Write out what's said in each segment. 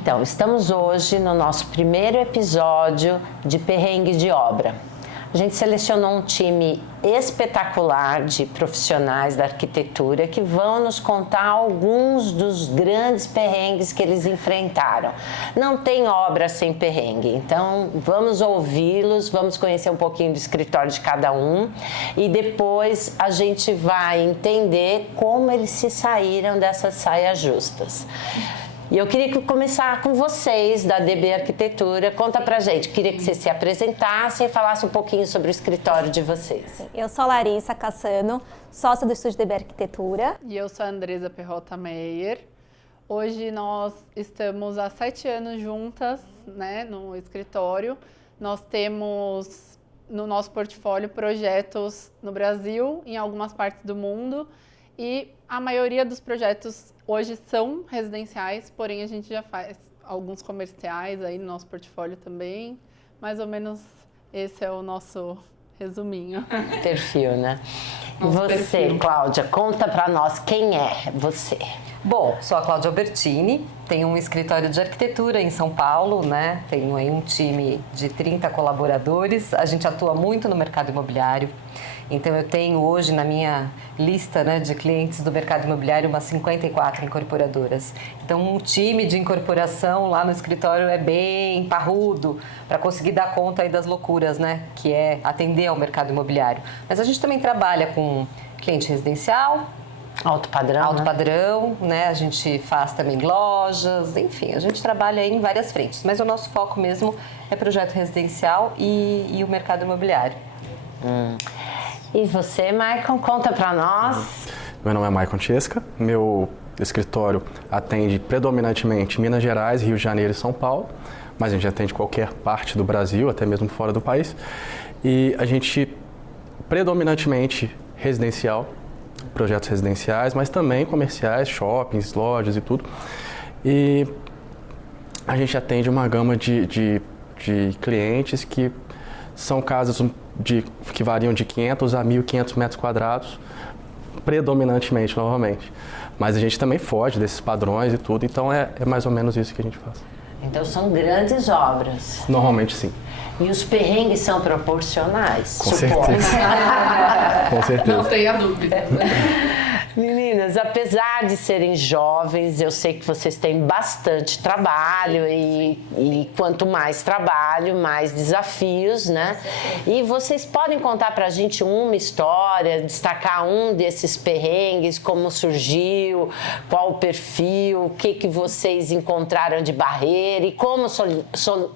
Então, estamos hoje no nosso primeiro episódio de Perrengue de Obra. A gente selecionou um time espetacular de profissionais da arquitetura que vão nos contar alguns dos grandes perrengues que eles enfrentaram. Não tem obra sem perrengue, então vamos ouvi-los, vamos conhecer um pouquinho do escritório de cada um e depois a gente vai entender como eles se saíram dessas saias justas. E eu queria começar com vocês, da DB Arquitetura. Conta pra gente, queria que vocês se apresentassem e falassem um pouquinho sobre o escritório de vocês. Eu sou Larissa Cassano, sócia do Estúdio DB Arquitetura. E eu sou a Andresa Perrota Meyer. Hoje nós estamos há 7 anos juntas, né, no escritório. Nós temos no nosso portfólio projetos no Brasil, em algumas partes do mundo. E a maioria dos projetos hoje são residenciais, porém a gente já faz alguns comerciais aí no nosso portfólio também. Mais ou menos esse é o nosso resuminho. Perfil, né? Nosso Você, perfil. Cláudia, conta pra nós quem é você. Bom, sou a Cláudia Albertini, tenho um escritório de arquitetura em São Paulo, né? Tenho aí um time de 30 colaboradores, a gente atua muito no mercado imobiliário. Então eu tenho hoje na minha lista, né, de clientes do mercado imobiliário umas 54 incorporadoras. Então um time de incorporação lá no escritório é bem parrudo para conseguir dar conta aí das loucuras, né, que é atender ao mercado imobiliário. Mas a gente também trabalha com cliente residencial, Alto padrão, né? A gente faz também lojas, enfim, a gente trabalha em várias frentes. Mas o nosso foco mesmo é projeto residencial e o mercado imobiliário. E você, Maicon, conta pra nós. Meu nome é Maicon Chesca, meu escritório atende predominantemente Minas Gerais, Rio de Janeiro e São Paulo, mas a gente atende qualquer parte do Brasil, até mesmo fora do país. E a gente predominantemente residencial, projetos residenciais, mas também comerciais, shoppings, lojas e tudo. E a gente atende uma gama de clientes que são casas que variam de 500 a 1.500 metros quadrados, predominantemente, novamente. Mas a gente também foge desses padrões e tudo, então é mais ou menos isso que a gente faz. Então são grandes obras. Normalmente sim. E os perrengues são proporcionais? Com certeza. Com certeza. Não tenha dúvida. Meninas, apesar de serem jovens, eu sei que vocês têm bastante trabalho e quanto mais trabalho, mais desafios, né? E vocês podem contar pra gente uma história, destacar um desses perrengues, como surgiu, qual o perfil, o que vocês encontraram de barreira e como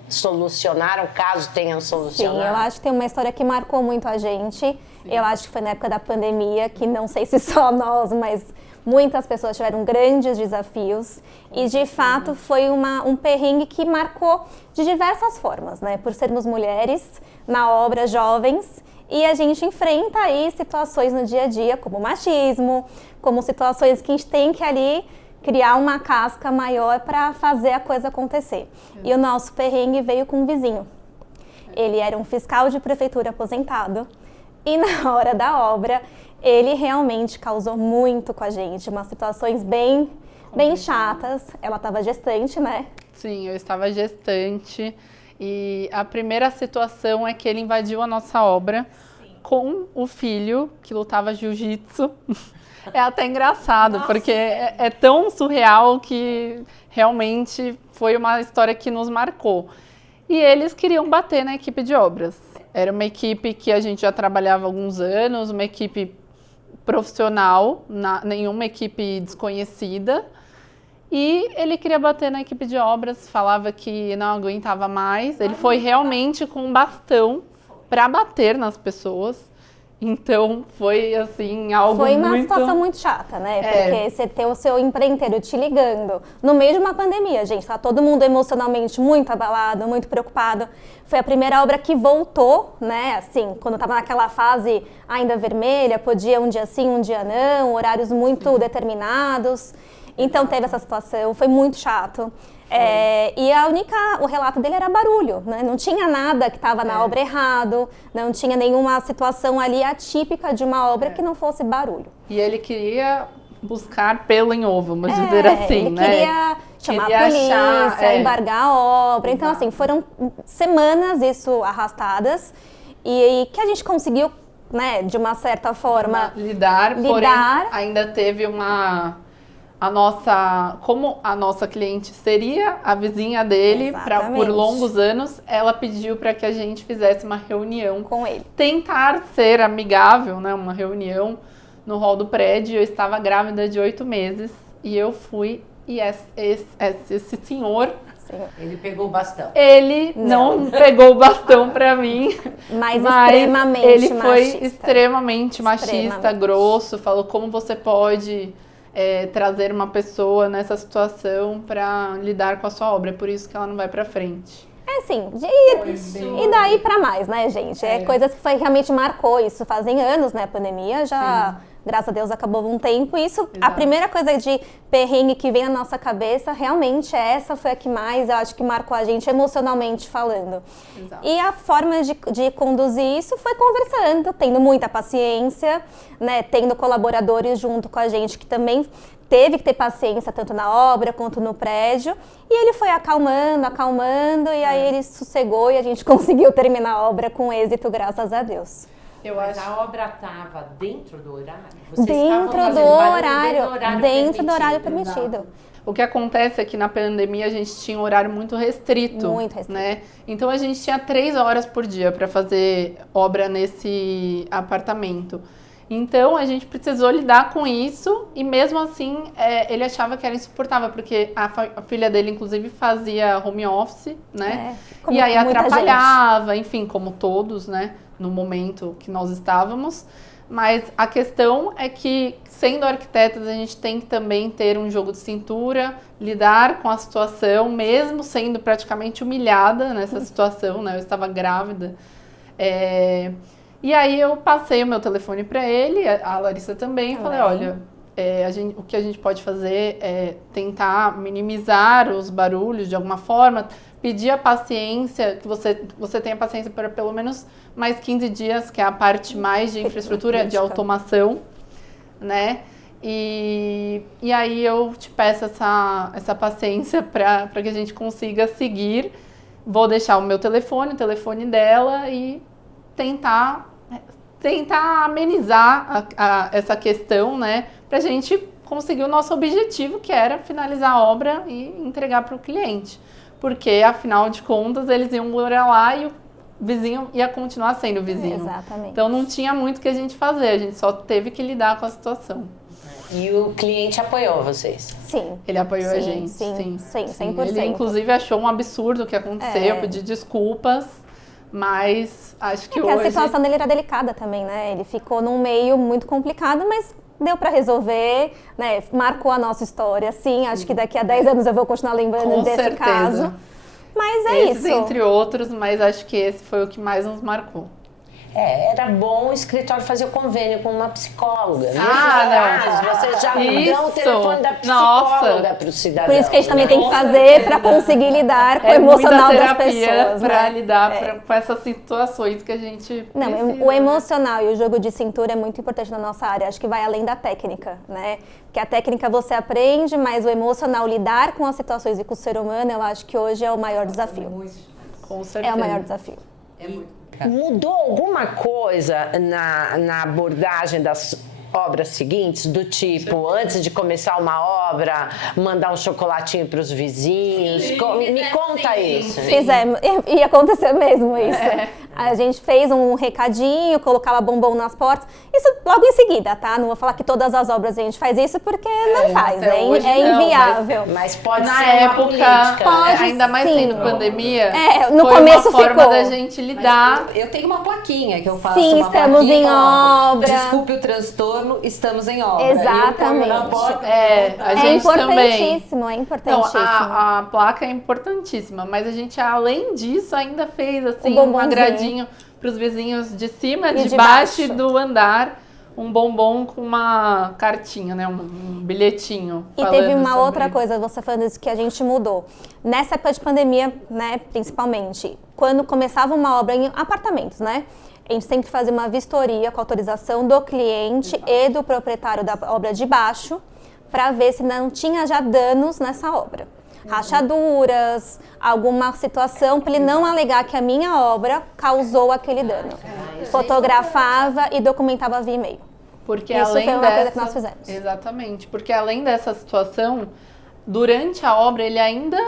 solucionaram, caso tenham solucionado? Sim, eu acho que tem uma história que marcou muito a gente. Eu acho que foi na época da pandemia, que não sei se só nós, mas muitas pessoas tiveram grandes desafios. E, de fato, foi um perrengue que marcou de diversas formas, né? Por sermos mulheres, na obra, jovens, e a gente enfrenta aí situações no dia a dia, como machismo, como situações que a gente tem que ali criar uma casca maior para fazer a coisa acontecer. E o nosso perrengue veio com um vizinho. Ele era um fiscal de prefeitura aposentado. E na hora da obra, ele realmente causou muito com a gente, umas situações bem chatas. Ela estava gestante, né? Sim, eu estava gestante. E a primeira situação é que ele invadiu a nossa obra com o filho, que lutava jiu-jitsu. É até engraçado, porque é tão surreal que realmente foi uma história que nos marcou. E eles queriam bater na equipe de obras. Era uma equipe que a gente já trabalhava há alguns anos, uma equipe profissional, nenhuma equipe desconhecida. E ele queria bater na equipe de obras, falava que não aguentava mais. Ele foi realmente com um bastão para bater nas pessoas. Então, foi assim, algo Foi uma muito... situação muito chata, né? Porque você ter o seu empreiteiro te ligando no meio de uma pandemia, gente. Tá todo mundo emocionalmente muito abalado, muito preocupado. Foi a primeira obra que voltou, né? Assim, quando tava naquela fase ainda vermelha, podia um dia sim, um dia não, horários muito determinados. Então, teve essa situação, foi muito chato. E o relato dele era barulho, né? Não tinha nada que estava na obra errado, não tinha nenhuma situação ali atípica de uma obra que não fosse barulho. E ele queria buscar pelo em ovo, vamos dizer assim, ele né? queria chamar Queria a polícia, achar, embargar a obra. Então, assim, foram semanas isso arrastadas e que a gente conseguiu, né, de uma certa forma, lidar, porém ainda teve como a nossa cliente seria a vizinha dele por longos anos, ela pediu para que a gente fizesse uma reunião com ele. Tentar ser amigável, né, uma reunião no hall do prédio. Eu estava grávida de 8 meses e eu fui e esse senhor... Ele pegou o bastão. Ele não pegou o bastão pra mim. Mas extremamente ele foi machista. extremamente machista, grosso. Falou como você pode trazer uma pessoa nessa situação pra lidar com a sua obra. É por isso que ela não vai pra frente. É assim, e daí pra mais, né, gente? Coisas que realmente marcou isso. Fazem anos, né, a pandemia já... Sim. Graças a Deus acabou um tempo. Isso, a primeira coisa de perrengue que vem na nossa cabeça, realmente essa foi a que mais, eu acho que marcou a gente emocionalmente falando. Exato. E a forma de conduzir isso foi conversando, tendo muita paciência, né, tendo colaboradores junto com a gente que também teve que ter paciência tanto na obra quanto no prédio. E ele foi acalmando, e aí ele sossegou e a gente conseguiu terminar a obra com êxito, graças a Deus. Mas a obra estava dentro do horário? Dentro do horário permitido. O que acontece é que na pandemia a gente tinha um horário muito restrito. Muito restrito. Né? Então a gente tinha 3 horas por dia para fazer obra nesse apartamento. Então a gente precisou lidar com isso e mesmo assim ele achava que era insuportável, porque a filha dele inclusive fazia home office, né? E aí atrapalhava, enfim, como todos, né? No momento que nós estávamos. Mas a questão é que, sendo arquitetas, a gente tem que também ter um jogo de cintura, lidar com a situação, mesmo sendo praticamente humilhada nessa situação, né? Eu estava grávida. E aí eu passei o meu telefone para ele, a Larissa também, falei, olha, o que a gente pode fazer é tentar minimizar os barulhos de alguma forma, pedir a paciência, que você tenha paciência para pelo menos mais 15 dias, que é a parte mais de infraestrutura, de automação, né? E aí eu te peço essa paciência para que a gente consiga seguir. Vou deixar o meu telefone, o telefone dela e tentar amenizar essa questão, né? Pra gente conseguir o nosso objetivo, que era finalizar a obra e entregar para o cliente. Porque, afinal de contas, eles iam morar lá e o vizinho ia continuar sendo vizinho. Exatamente. Então não tinha muito o que a gente fazer, a gente só teve que lidar com a situação. E o cliente apoiou vocês? Sim. Ele apoiou a gente, sim, 100%. Ele, inclusive, achou um absurdo o que aconteceu, pediu desculpas, mas acho que hoje... a situação dele era delicada também, né? Ele ficou num meio muito complicado, mas deu para resolver, né? Marcou a nossa história, sim. Acho que daqui a 10 anos eu vou continuar lembrando desse caso. Mas Esses, isso. Entre outros, mas acho que esse foi o que mais nos marcou. Era bom o escritório fazer o convênio com uma psicóloga. Você já dá o telefone da psicóloga para o cidadão. Por isso que a gente também tem que fazer para conseguir lidar com o emocional das pessoas. Para lidar com essas situações que a gente precisa. O emocional e o jogo de cintura é muito importante na nossa área. Acho que vai além da técnica, né? Porque a técnica você aprende, mas o emocional, lidar com as situações e com o ser humano, eu acho que hoje é o maior desafio. Com certeza. É o maior desafio. Mudou alguma coisa na abordagem das obras seguintes? Do tipo, antes de começar uma obra, mandar um chocolatinho para os vizinhos? Me conta isso. Fizemos. Ia acontecer mesmo isso. A gente fez um recadinho, colocava bombom nas portas. Isso logo em seguida, tá? Não vou falar que todas as obras a gente faz isso, porque não faz. É inviável. Mas pode na ser época, uma política. ainda mais sendo pandemia, no foi começo uma forma ficou da gente lidar. Eu tenho uma plaquinha que eu faço. Sim, estamos em obra. Desculpe o transtorno, estamos em obra. Exatamente. A gente também. É importantíssimo. Então, a placa é importantíssima, mas a gente, além disso, ainda fez assim, um agradinho para os vizinhos de cima e de baixo do andar, um bombom com uma cartinha, né, um bilhetinho. E teve uma outra coisa, você falando isso, que a gente mudou. Nessa época de pandemia, né, principalmente, quando começava uma obra em apartamentos, né, a gente sempre fazia uma vistoria com autorização do cliente e do proprietário da obra de baixo, para ver se não tinha já danos nessa obra. rachaduras, alguma situação para ele não alegar que a minha obra causou aquele dano. Fotografava e documentava via e-mail. Porque Isso além foi uma dessa, coisa que nós fizemos. Exatamente, porque além dessa situação, durante a obra ele ainda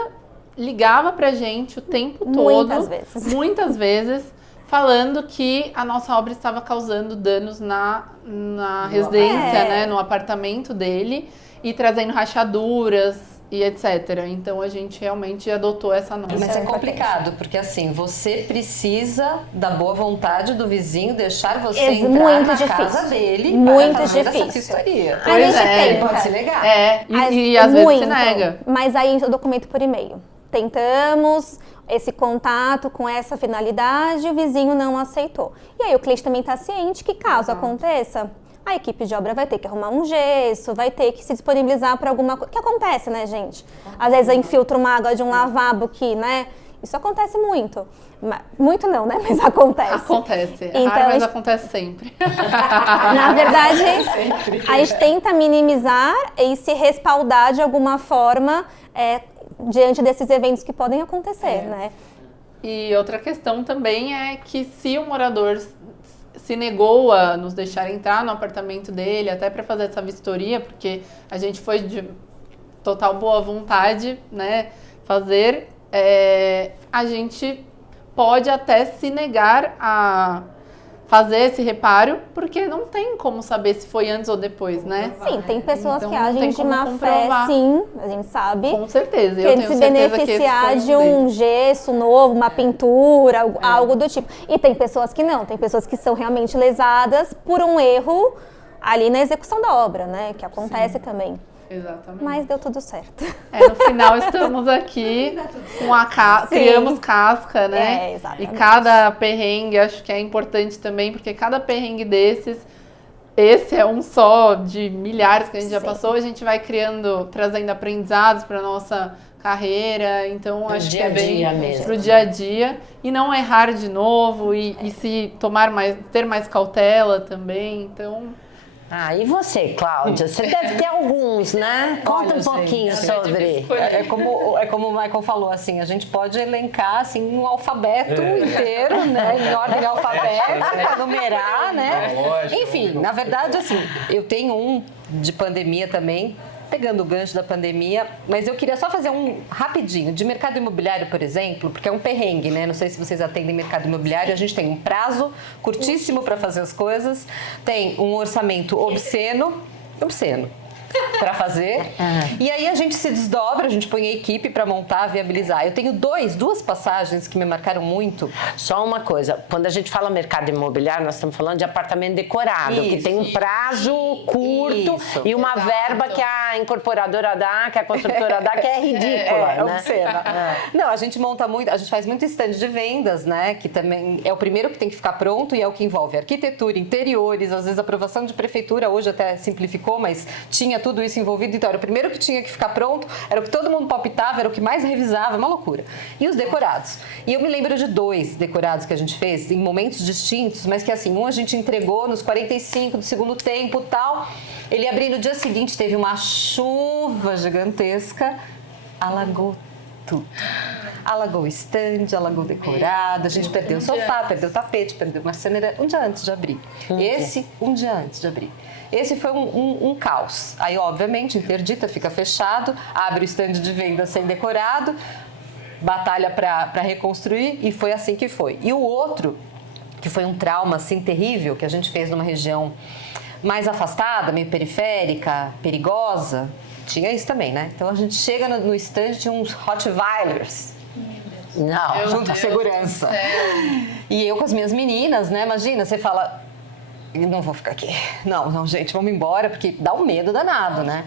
ligava pra gente o tempo todo, muitas vezes, falando que a nossa obra estava causando danos na residência, né, no apartamento dele, e trazendo rachaduras e etc. Então a gente realmente adotou essa norma. Mas é complicado, porque assim, você precisa da boa vontade do vizinho deixar você entrar na casa dele para fazer essa vistoria. A gente Ele pode se negar. E às vezes se nega. Mas aí eu documento por e-mail. Tentamos esse contato com essa finalidade, o vizinho não aceitou. E aí o cliente também está ciente que caso aconteça, a equipe de obra vai ter que arrumar um gesso, vai ter que se disponibilizar para alguma coisa. Que acontece, né, gente? Às vezes infiltra uma água de um lavabo que, né? Isso acontece muito. Muito não, né? Mas acontece. Acontece. Então, Raro, mas acontece sempre. Na verdade, a gente tenta minimizar e se respaldar de alguma forma diante desses eventos que podem acontecer, né? E outra questão também é que se o morador se negou a nos deixar entrar no apartamento dele, até para fazer essa vistoria, porque a gente foi de total boa vontade, né, fazer, a gente pode até se negar a fazer esse reparo, porque não tem como saber se foi antes ou depois, né? Sim, tem pessoas Então, que agem de má fé, sim, a gente sabe. Com certeza, eu tenho certeza que beneficiar de um gesso novo, uma pintura, algo do tipo. E tem pessoas que não, tem pessoas que são realmente lesadas por um erro ali na execução da obra, né? Que acontece também. Exatamente. Mas deu tudo certo. No final estamos aqui com criamos casca, né? Exatamente. E cada perrengue, acho que é importante também, porque cada perrengue desses, esse é um só de milhares que a gente já passou, a gente vai trazendo aprendizados para nossa carreira, então acho que é bem pro dia a dia e não errar de novo e se ter mais cautela também, então. E você, Cláudia? Você deve ter alguns, né? Conta um pouquinho sobre. É como o Michael falou, assim, a gente pode elencar assim, um alfabeto inteiro, né? Em ordem alfabética, numerar, né? Enfim, na verdade, assim, eu tenho um de pandemia também, pegando o gancho da pandemia, mas eu queria só fazer um rapidinho, de mercado imobiliário, por exemplo, porque é um perrengue, né? Não sei se vocês atendem mercado imobiliário, a gente tem um prazo curtíssimo para fazer as coisas, tem um orçamento obsceno para fazer, e aí a gente se desdobra, a gente põe a equipe para montar, viabilizar. Eu tenho duas passagens que me marcaram muito. Só uma coisa, quando a gente fala mercado imobiliário, nós estamos falando de apartamento decorado, que tem um prazo curto e uma verba que a incorporadora dá, que a construtora dá, que é ridícula, né? Obscena. Não, a gente monta muito, a gente faz muito stand de vendas, né? Que também é o primeiro que tem que ficar pronto e é o que envolve arquitetura, interiores, às vezes aprovação de prefeitura, hoje até simplificou, mas tinha tudo isso envolvido, então era o primeiro que tinha que ficar pronto, era o que todo mundo palpitava, era o que mais revisava, uma loucura. E os decorados. E eu me lembro de 2 decorados que a gente fez em momentos distintos, mas que assim, um a gente entregou nos 45 do segundo tempo e tal, ele abriu no dia seguinte, teve uma chuva gigantesca, alagou tudo. Alagou o stand, alagou o decorado, a gente perdeu o sofá, perdeu o tapete, perdeu uma marceneira um dia antes de abrir. Um dia antes de abrir. Esse foi um caos. Aí, obviamente, interdita, fica fechado, abre o stand de venda sem decorado, batalha para reconstruir e foi assim que foi. E o outro, que foi um trauma assim terrível, que a gente fez numa região mais afastada, meio periférica, perigosa, tinha isso também, né? Então a gente chega no stand de uns Rottweilers. Não, junto com segurança. E eu com as minhas meninas, né? Imagina, você fala, não vou ficar aqui. Não, gente, vamos embora, porque dá um medo danado, né?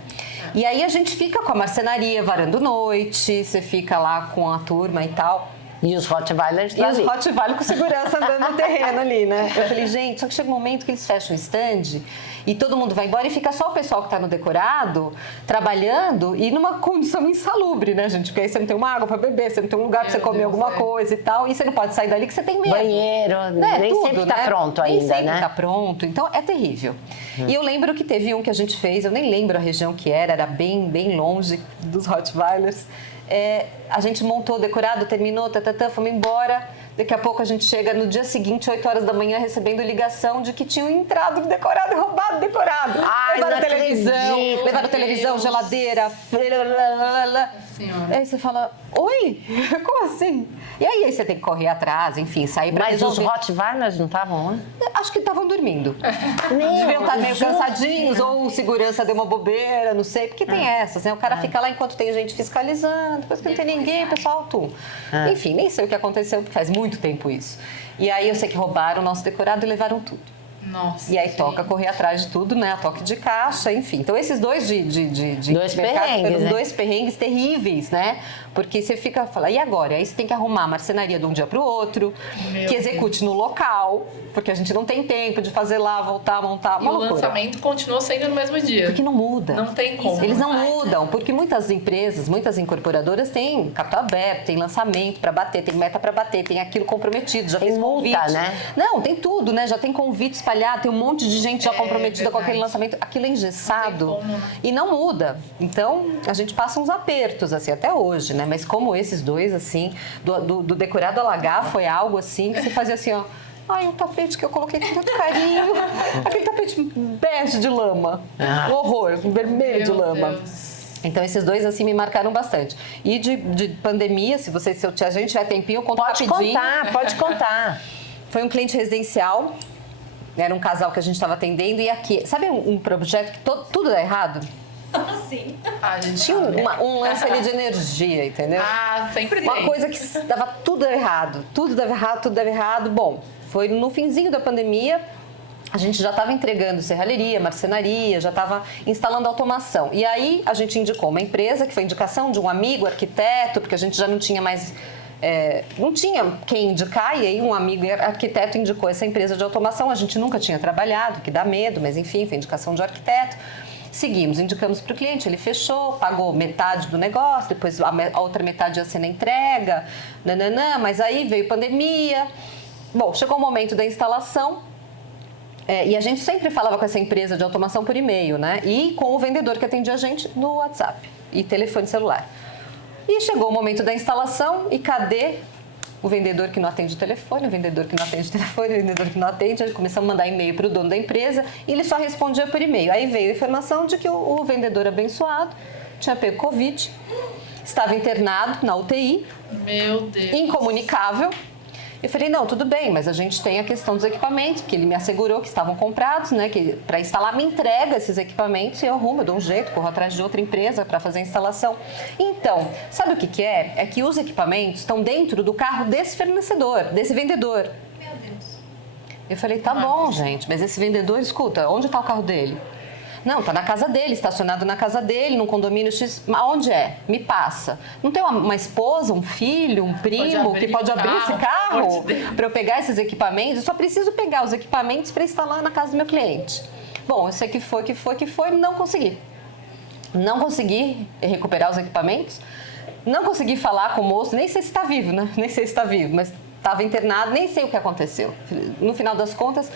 E aí a gente fica com a marcenaria varando noite, você fica lá com a turma e tal. E os Rottweilers E os Rottweiler com segurança andando no terreno ali, né? Eu falei, gente, só que chega um momento que eles fecham o stand e todo mundo vai embora e fica só o pessoal que tá no decorado, trabalhando e numa condição insalubre, né, gente? Porque aí você não tem uma água pra beber, você não tem um lugar pra você comer alguma coisa e tal, e você não pode sair dali que você tem medo. Banheiro, né? Nem Tudo, sempre tá né? pronto ainda, nem sempre né? tá pronto, então é terrível. E eu lembro que teve um que a gente fez, eu nem lembro a região que era bem longe dos Rottweilers. a gente montou o decorado, terminou, fomos embora. Daqui a pouco a gente chega no dia seguinte, 8 horas da manhã, recebendo ligação de que tinham entrado no decorado e roubado o decorado. Levaram televisão, geladeira. Aí você fala, oi? Como assim? E aí você tem que correr atrás, enfim, sair pra Mas resolver. os Rottweilers não estavam onde? Acho que estavam dormindo. Deviam estar meio cansadinhos, ou o segurança deu uma bobeira, não sei, porque tem essas, né? O cara fica lá enquanto tem gente fiscalizando, depois que não tem ninguém, o pessoal atua. Enfim, nem sei o que aconteceu, porque faz muito tempo isso. E aí eu sei que roubaram o nosso decorado e levaram tudo. Nossa. E aí toca correr atrás de tudo, né? A toque de caixa, enfim. Então esses dois Dois mercado perrengues, foram né? 2 perrengues terríveis, né? Porque você fica falando, e agora? Aí você tem que arrumar a marcenaria de um dia para o outro, que execute no local, porque a gente não tem tempo de fazer lá, voltar, montar, E uma o loucura. lançamento continua sendo no mesmo dia. Porque não muda. Não tem como. Eles não mudam, porque muitas empresas, muitas incorporadoras têm capital aberto, tem lançamento para bater, tem meta para bater, tem aquilo comprometido, já Tem fez multa, convite. né? Não, tem tudo, né? Já tem convite espalhado, tem um monte de gente já comprometida com aquele lançamento. Aquilo é engessado Não tem como, né? e não muda. Então, a gente passa uns apertos, assim, até hoje, né? Mas como esses dois, assim, do decorado alagar foi algo, assim, que você fazia assim, ó. Ai, o tapete que eu coloquei com tanto carinho. Aquele tapete bege de lama. Um horror, vermelho de Meu lama. Deus. Então, esses dois, assim, me marcaram bastante. E de pandemia, se a gente tiver tempinho, eu conto rapidinho. Pode contar. Foi um cliente residencial, era um casal que a gente estava atendendo, e aqui, sabe um projeto que tudo dá errado? A gente Tinha sabe. um lance ali de energia, entendeu? Ah, sempre Uma tem. coisa que dava tudo errado, tudo dava errado, tudo dava errado. Bom, foi no finzinho da pandemia, a gente já estava entregando serralheria, marcenaria, já estava instalando automação. E aí a gente indicou uma empresa, que foi indicação de um amigo, arquiteto, porque a gente já não tinha mais... não tinha quem indicar, e aí um amigo arquiteto indicou essa empresa de automação. A gente nunca tinha trabalhado, que dá medo, mas enfim, foi indicação de um arquiteto. Seguimos, indicamos para o cliente, ele fechou, pagou metade do negócio, depois a outra metade ia ser na entrega, mas aí veio pandemia. Bom, chegou o momento da instalação, e a gente sempre falava com essa empresa de automação por e-mail, né? E com o vendedor que atendia a gente no WhatsApp e telefone celular. E chegou o momento da instalação e cadê o vendedor que não atende o telefone, o vendedor que não atende o telefone, o vendedor que não atende? Aí começamos a mandar e-mail para o dono da empresa e ele só respondia por e-mail. Aí veio a informação de que o vendedor abençoado tinha pego Covid, estava internado na UTI, Meu Deus. incomunicável. Eu falei, não, tudo bem, mas a gente tem a questão dos equipamentos, porque ele me assegurou que estavam comprados, né, que para instalar me entrega esses equipamentos e eu arrumo, eu dou um jeito, corro atrás de outra empresa para fazer a instalação. Então, sabe o que é? É que os equipamentos estão dentro do carro desse fornecedor, desse vendedor. Meu Deus. Eu falei, tá bom, gente, mas esse vendedor, escuta, onde está o carro dele? Não, tá na casa dele, estacionado na casa dele, num condomínio X. Mas onde é? Me passa. Não tem uma esposa, um filho, um primo que pode abrir esse carro para eu pegar esses equipamentos? Eu só preciso pegar os equipamentos para instalar na casa do meu cliente. Bom, eu sei que foi, não consegui. Não consegui recuperar os equipamentos, não consegui falar com o moço, nem sei se está vivo, né? Nem sei se está vivo, mas estava internado, nem sei o que aconteceu. No final das contas,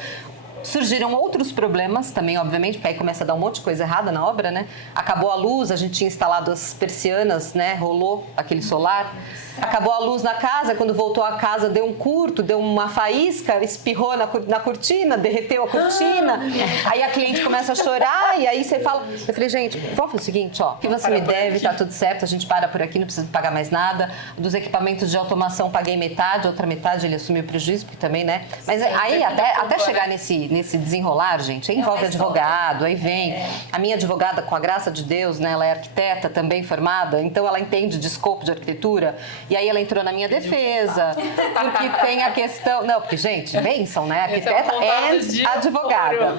surgiram outros problemas também, obviamente, porque aí começa a dar um monte de coisa errada na obra, né? Acabou a luz, a gente tinha instalado as persianas, né? Rolou aquele solar. Acabou a luz na casa, quando voltou a casa deu um curto, deu uma faísca, espirrou na cortina, derreteu a cortina. Aí a cliente começa a chorar e aí você fala... Eu falei, gente, vamos fazer o seguinte, ó, o que você me deve, tá tudo certo, a gente para por aqui, não precisa pagar mais nada. Dos equipamentos de automação paguei metade, outra metade ele assumiu o prejuízo, porque também, né? Mas aí até chegar nesse desenrolar, gente, aí envolve advogado, aí vem. A minha advogada, com a graça de Deus, né, ela é arquiteta também formada, então ela entende de escopo de arquitetura, e aí ela entrou na minha defesa, porque tem a questão... Não, porque, gente, bênção, né? Arquiteta e advogada.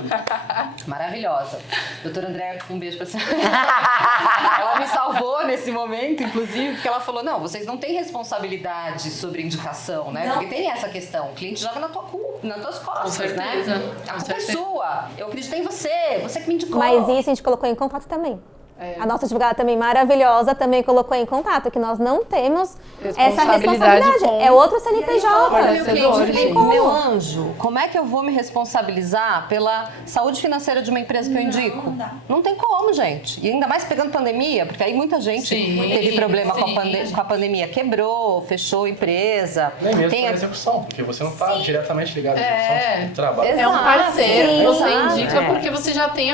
Maravilhosa. Doutora Andréa, um beijo pra você. Ela me salvou nesse momento, inclusive, porque ela falou, não, vocês não têm responsabilidade sobre indicação, né? Porque tem essa questão, o cliente joga nas tuas costas, né? A culpa é sua, eu acreditei em você que me indicou. Mas isso a gente colocou em contrato também. A nossa advogada também maravilhosa também colocou em contato que nós não temos essa Responsabilidade responsabilidade. com É outro CNPJ. fornecedores. Meu anjo, como é que eu vou me responsabilizar pela saúde financeira de uma empresa que eu indico? Não tem como, gente. E ainda mais pegando pandemia, porque aí muita gente teve problema com a pandemia. Quebrou, fechou a empresa. Nem mesmo Tem para a- execução, porque você não está diretamente ligado à execução do trabalho. É um parceiro, Sim. você Exato. indica porque você já tem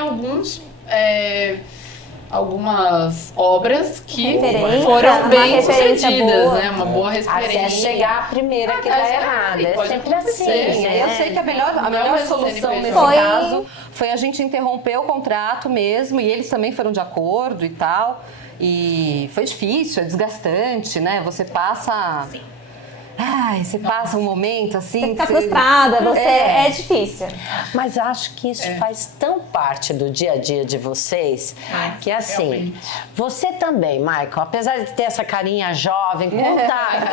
algumas obras que Referência, foram uma bem referência sucedidas, boa. né? Uma boa Até referência. chegar a primeira que dá errada. É pode sempre assim. acontecer. Sim, eu sei que a melhor Não solução vai ser nesse Foi- caso foi a gente interromper o contrato mesmo, e eles também foram de acordo e tal. E foi difícil, é desgastante, né? Você passa. Ai, você passa um momento assim. Você fica que frustrada, é difícil. Mas acho que isso faz tão parte do dia a dia de vocês que assim, realmente. você também, Michael, apesar de ter essa carinha jovem,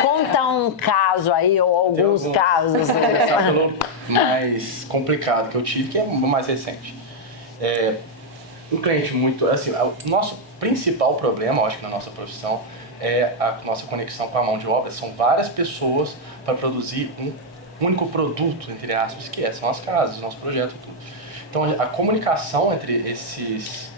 conta um caso aí, ou Tem alguns casos. Vou começar pelo mais complicado que eu tive, que é o mais recente. Um cliente muito... Assim, o nosso principal problema, eu acho que na nossa profissão, é a nossa conexão com a mão de obra. São várias pessoas para produzir um único produto, entre aspas, que são as casas, o nosso projeto e tudo. Então, a comunicação entre esses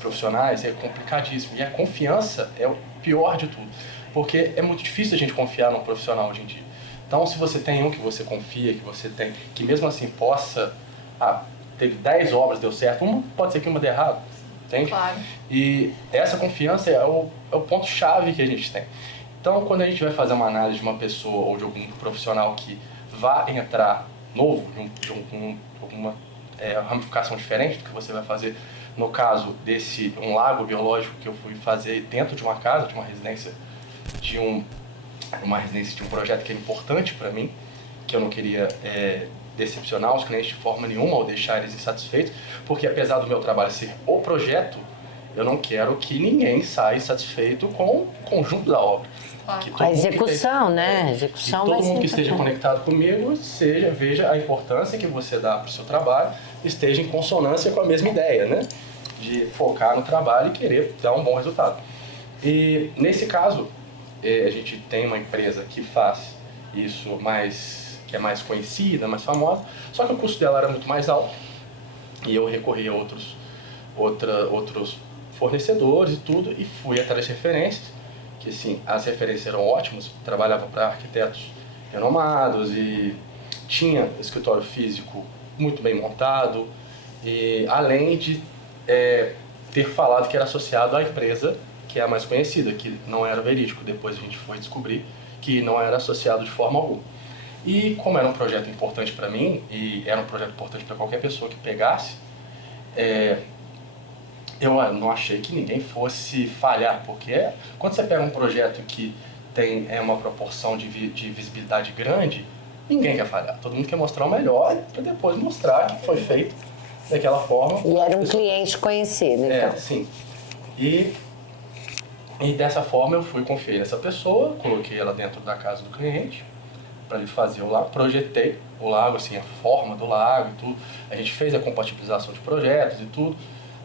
profissionais é complicadíssimo. E a confiança é o pior de tudo. Porque é muito difícil a gente confiar num profissional hoje em dia. Então, se você tem um que você confia, que você tem, que mesmo assim possa... teve 10 obras, deu certo, pode ser que uma dê errado, entende? Claro. E essa confiança é o ponto-chave que a gente tem. Então, quando a gente vai fazer uma análise de uma pessoa ou de algum profissional que vai entrar novo, de alguma ramificação diferente do que você vai fazer, no caso um lago biológico que eu fui fazer dentro de uma casa, de uma residência, de um projeto que é importante para mim, que eu não queria decepcionar os clientes de forma nenhuma ou deixar eles insatisfeitos, porque apesar do meu trabalho ser o projeto, eu não quero que ninguém saia insatisfeito com o conjunto da obra. Que todo A mundo que execução, esteja- né? A que execução todo vai mundo ser que esteja importante. conectado comigo veja a importância que você dá para o seu trabalho, esteja em consonância com a mesma ideia, né? De focar no trabalho e querer dar um bom resultado. E nesse caso, a gente tem uma empresa que faz isso que é mais conhecida, mais famosa, só que o custo dela era muito mais alto e eu recorri a outros fornecedores e tudo, e fui atrás de referências, que assim, as referências eram ótimas, trabalhava para arquitetos renomados e tinha escritório físico muito bem montado, e além de ter falado que era associado à empresa que é a mais conhecida, que não era verídico, depois a gente foi descobrir que não era associado de forma alguma. E como era um projeto importante para mim, e era um projeto importante para qualquer pessoa que pegasse, eu não achei que ninguém fosse falhar, porque quando você pega um projeto que tem uma proporção de visibilidade grande, ninguém quer falhar. Todo mundo quer mostrar o melhor para depois mostrar que foi feito daquela forma. E era um cliente conhecido, então. Sim. E dessa forma eu fui conferir essa pessoa, coloquei ela dentro da casa do cliente para ele fazer o lago, projetei o lago, assim, a forma do lago e tudo. A gente fez a compatibilização de projetos e tudo.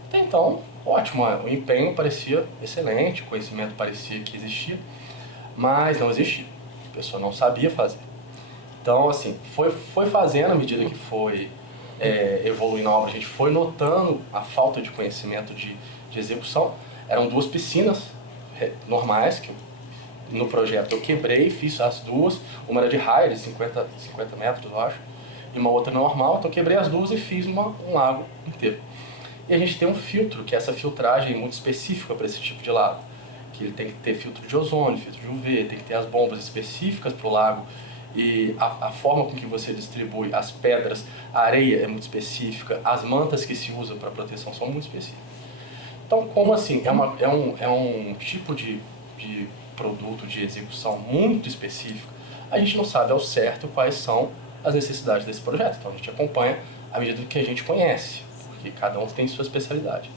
Até então, ótimo, o empenho parecia excelente, o conhecimento parecia que existia, mas não existia. A pessoa não sabia fazer. Então, assim, foi fazendo à medida que foi evoluindo a obra, a gente foi notando a falta de conhecimento de execução. Eram 2 piscinas normais que no projeto eu quebrei, fiz as 2, uma era de raia, de 50 metros, eu acho, e uma outra normal, então eu quebrei as 2 e fiz um lago inteiro. E a gente tem um filtro, que é essa filtragem muito específica para esse tipo de lago, que ele tem que ter filtro de ozônio, filtro de UV, tem que ter as bombas específicas para o lago, e a forma com que você distribui as pedras, a areia é muito específica, as mantas que se usam para proteção são muito específicas. Então, como assim, é um tipo de produto de execução muito específico, a gente não sabe ao certo quais são as necessidades desse projeto. Então, a gente acompanha à medida que a gente conhece, porque cada um tem sua especialidade.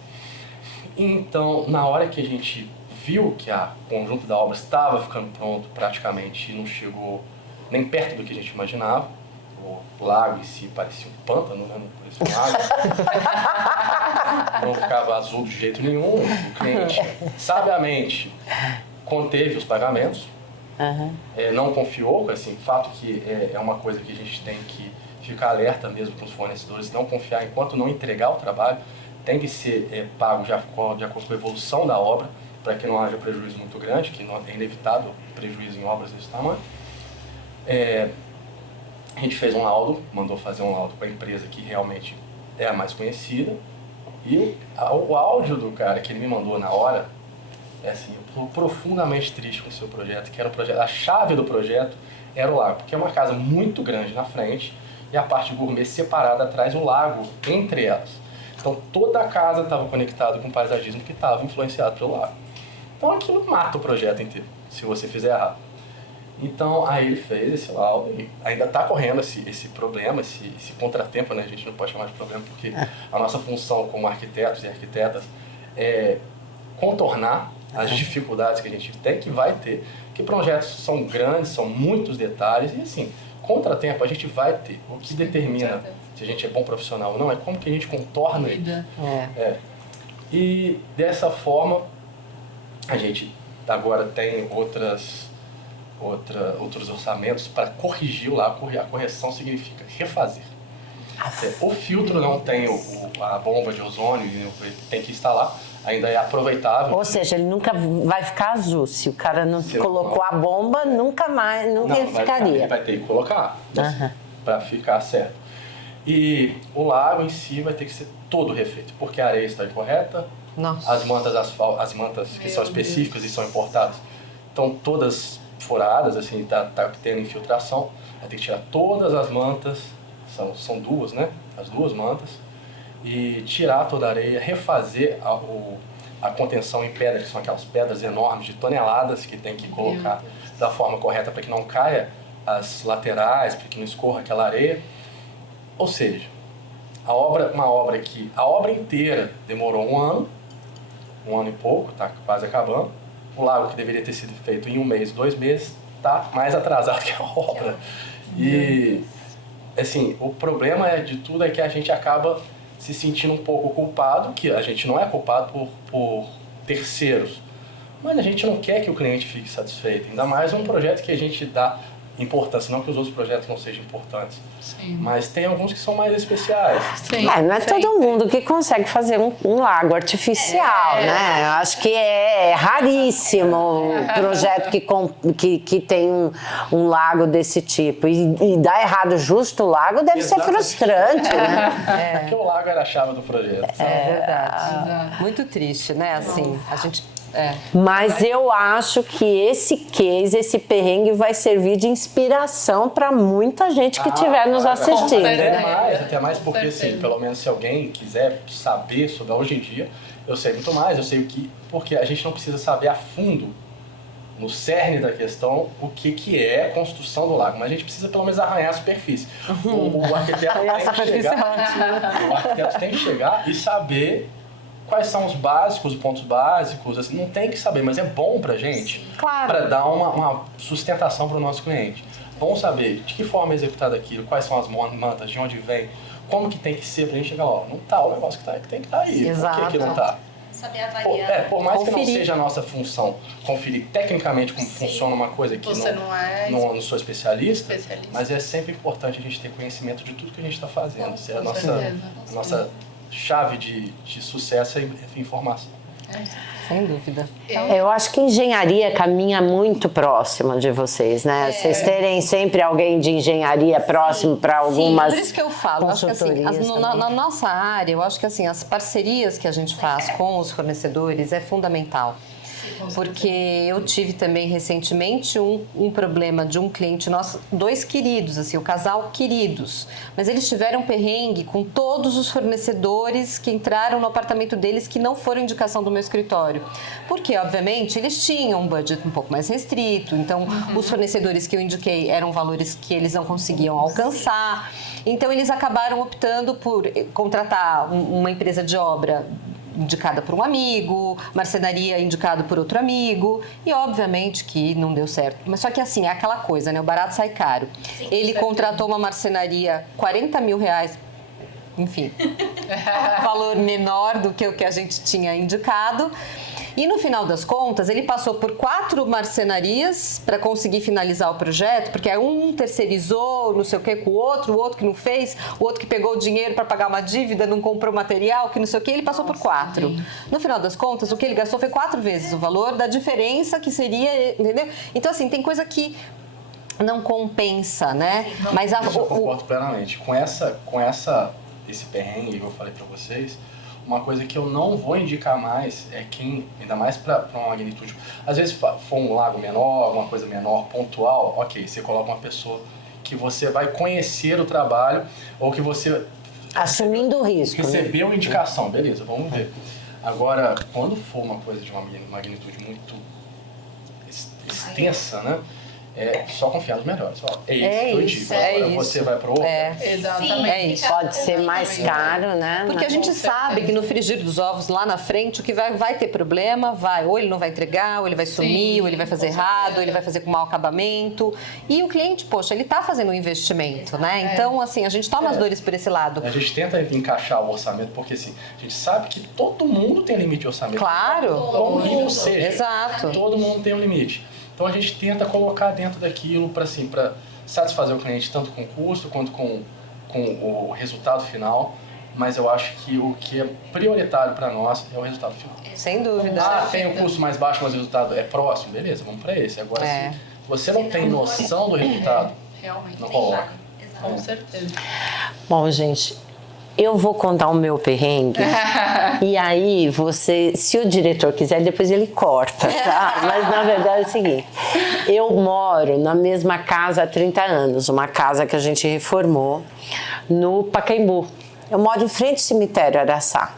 Então, na hora que a gente viu que o conjunto da obra estava ficando pronto praticamente e não chegou nem perto do que a gente imaginava, o lago em si parecia um pântano, né? Não parecia um lago. Não ficava azul de jeito nenhum. O cliente, sabiamente, conteve os pagamentos. Não confiou, assim, fato que é uma coisa que a gente tem que ficar alerta mesmo com os fornecedores, não confiar enquanto não entregar o trabalho, tem que ser pago de acordo com a evolução da obra, para que não haja prejuízo muito grande, que não, é inevitável prejuízo em obras desse tamanho. A gente fez um laudo, mandou fazer um laudo com a empresa que realmente é a mais conhecida, e o áudio do cara que ele me mandou na hora, assim, eu tô profundamente triste com o seu projeto, que era o projeto, a chave do projeto era o lago, porque é uma casa muito grande na frente e a parte gourmet separada atrás, o lago entre elas. Então toda a casa estava conectada com o paisagismo que estava influenciado pelo lago. Então aquilo mata o projeto inteiro, se você fizer errado. Então aí ele fez esse laudo e ainda está correndo esse problema, esse contratempo, né? A gente não pode chamar de problema porque a nossa função como arquitetos e arquitetas é contornar as dificuldades que a gente tem, que vai ter, que projetos são grandes, são muitos detalhes e assim, contratempo a gente vai ter. O que determina se a gente é bom profissional ou não é como que a gente contorna isso. E dessa forma a gente agora tem outros orçamentos para corrigir o lago. A correção significa refazer. O filtro não tem a bomba de ozônio, tem que instalar, ainda é aproveitável. Ou seja, ele nunca vai ficar azul. Se o cara não colocou a bomba, nunca ele ficaria. Ele vai ter que colocar para ficar certo. E o lago em si vai ter que ser todo refeito, porque a areia está incorreta, as mantas que são específicas e são importadas estão todas furadas, assim, tá tendo infiltração, vai ter que tirar todas as mantas, são duas, né? As duas mantas, e tirar toda a areia, refazer a contenção em pedra, que são aquelas pedras enormes de toneladas que tem que colocar da forma correta para que não caia as laterais, para que não escorra aquela areia. Ou seja, uma obra que a obra inteira demorou um ano e pouco, está quase acabando. O lago que deveria ter sido feito em 1 mês, 2 meses, está mais atrasado que a obra. E, assim, o problema de tudo é que a gente acaba se sentindo um pouco culpado, que a gente não é culpado por terceiros, mas a gente não quer que o cliente fique satisfeito. Ainda mais um projeto que a gente dá importância, não que os outros projetos não sejam importantes, mas tem alguns que são mais especiais. Não é todo mundo que consegue fazer um lago artificial, né? Eu acho que é raríssimo um projeto que tem um lago desse tipo. E dar errado justo o lago deve ser frustrante, né? Porque o lago era a chave do projeto. É verdade. Muito triste, né? Assim, a gente... Mas eu acho que esse perrengue vai servir de inspiração para muita gente que estiver nos assistindo. Até mais porque, assim, pelo menos se alguém quiser saber sobre hoje em dia, eu sei muito mais, eu sei o que... Porque a gente não precisa saber a fundo, no cerne da questão, o que é a construção do lago, mas a gente precisa pelo menos arranhar a superfície. O arquiteto tem que chegar e saber quais são os pontos básicos, assim, não tem que saber, mas é bom pra gente, para dar uma sustentação para o nosso cliente. Bom saber de que forma é executado aquilo, quais são as mantas, de onde vem, como que tem que ser pra gente chegar lá, não tá o negócio que tem que estar aí, Exato. Por que não tá? Saber avaliar. Por mais que não seja a nossa função conferir tecnicamente como funciona uma coisa que Você não sou especialista, mas é sempre importante a gente ter conhecimento de tudo que a gente está fazendo. Isso é a nossa chave de sucesso é informação. Sem dúvida. Eu acho que engenharia caminha muito próxima de vocês, né? Vocês terem sempre alguém de engenharia próximo para algumas. Por isso que eu falo, acho que assim, na nossa área, eu acho que assim, as parcerias que a gente faz com os fornecedores é fundamental. Porque eu tive também recentemente um problema de um cliente nosso, 2 queridos, assim, o casal queridos, mas eles tiveram perrengue com todos os fornecedores que entraram no apartamento deles que não foram indicação do meu escritório. Porque, obviamente, eles tinham um budget um pouco mais restrito, então os fornecedores que eu indiquei eram valores que eles não conseguiam alcançar, então eles acabaram optando por contratar uma empresa de obra indicada por um amigo, marcenaria indicado por outro amigo, e obviamente que não deu certo. Mas só que assim, é aquela coisa, né? O barato sai caro. Ele contratou uma marcenaria, 40 mil reais, enfim, valor menor do que o que a gente tinha indicado. E no final das contas, ele passou por 4 marcenarias para conseguir finalizar o projeto, porque um terceirizou, não sei o que, com o outro que não fez, o outro que pegou o dinheiro para pagar uma dívida, não comprou material, que não sei o que, ele passou por 4. No final das contas, o que ele gastou foi 4 vezes o valor da diferença que seria, entendeu? Então, assim, tem coisa que não compensa, né? Mas eu concordo plenamente. Com esse perrengue que eu falei para vocês, uma coisa que eu não vou indicar mais é quem, ainda mais para uma magnitude, às vezes for um lago menor, alguma coisa menor, pontual, ok, você coloca uma pessoa que você vai conhecer o trabalho ou que você... Assumindo o risco. Recebeu indicação, beleza, vamos ver. Agora, quando for uma coisa de uma magnitude muito extensa, né? É só confiar nos melhores. Ó, é isso que eu digo. Agora você vai para outro. Exatamente. É isso. Pode ser mais caro, né? Porque a gente sabe que no frigir dos ovos, lá na frente, o que vai ter problema, ou ele não vai entregar, ou ele vai sumir, ou ele vai fazer errado, ou ele vai fazer com mau acabamento. E o cliente, poxa, ele tá fazendo um investimento, né? Então, assim, a gente toma as dores por esse lado. A gente tenta encaixar o orçamento, porque assim, a gente sabe que todo mundo tem limite de orçamento. Claro. Qual nível seja. Exato. Todo mundo tem um limite. Então a gente tenta colocar dentro daquilo para satisfazer o cliente, tanto com o custo quanto com o resultado final. Mas eu acho que o que é prioritário para nós é o resultado final. Sem dúvida. Tem o custo mais baixo, mas o resultado é próximo, beleza, vamos para esse. Agora, se você não tem noção do resultado, Realmente. não coloca. Com certeza. Bom, gente, eu vou contar o meu perrengue. E aí, se o diretor quiser, depois ele corta, tá? Mas na verdade é o seguinte: eu moro na mesma casa há 30 anos, uma casa que a gente reformou no Pacaembu. Eu moro em frente ao cemitério Araçá.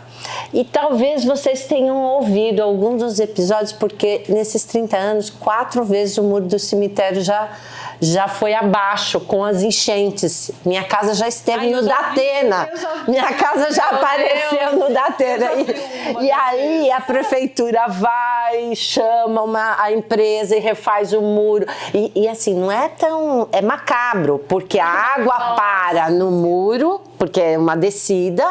E talvez vocês tenham ouvido alguns dos episódios, porque nesses 30 anos, 4 vezes o muro do cemitério já foi abaixo com as enchentes. Minha casa já esteve no Datena. Minha casa já apareceu no Datena. E aí a prefeitura vai, chama a empresa e refaz o muro. E assim, não é tão... É macabro, porque a água para no muro, porque é uma descida,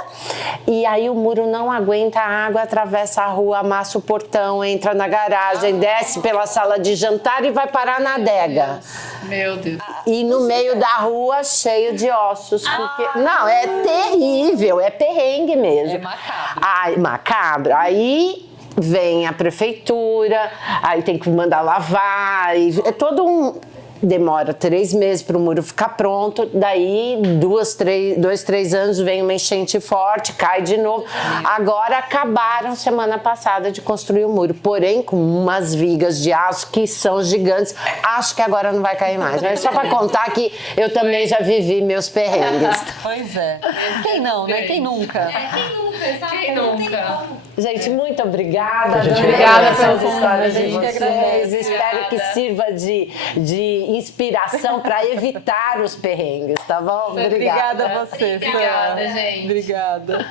e aí o muro não aguenta a água, atravessa a rua, amassa o portão, entra na garagem, desce pela sala de jantar e vai parar na adega. Meu Deus. E no meio da rua, cheio de ossos. Porque... Não, é terrível, é perrengue mesmo. É macabro. Ai, macabro. Aí vem a prefeitura, aí tem que mandar lavar, é todo um... Demora 3 meses para o muro ficar pronto, daí 2, 3 anos vem uma enchente forte, cai de novo. Agora acabaram semana passada de construir o muro, porém com umas vigas de aço que são gigantes. Acho que agora não vai cair mais, mas só para contar que eu também já vivi meus perrengues. Pois é. Quem não, né? Quem nunca? Quem nunca? Gente, muito obrigada. Obrigada pelas pelo histórias de convite. vocês. Espero que sirva de inspiração para evitar os perrengues, tá bom? Obrigada a você, Obrigada, Fran. gente. Obrigada.